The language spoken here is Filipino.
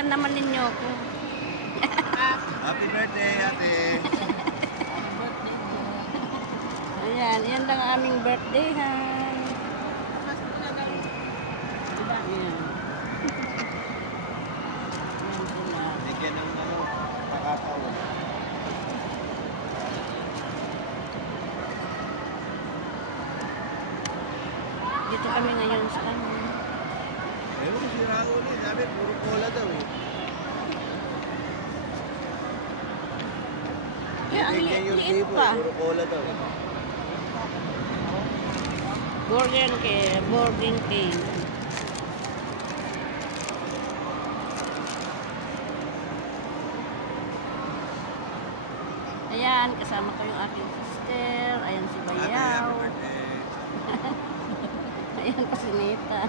Saan naman ninyo ako? Happy birthday, ate. Ayan, yan lang ang aming birthday, ha? Ayan. Ayan sila. Bigyan ng kakao. Dito kami ngayon sa ano. Ewan ko si Raul eh. Sabi, puro cola daw eh. Kaya ang Bigyan yung liit table, pa. puro cola daw. Boarding king. Ayan, kasama ko yung aking sister. Ayan si Happy Bayaw. birthday. Ayan pa si Nita.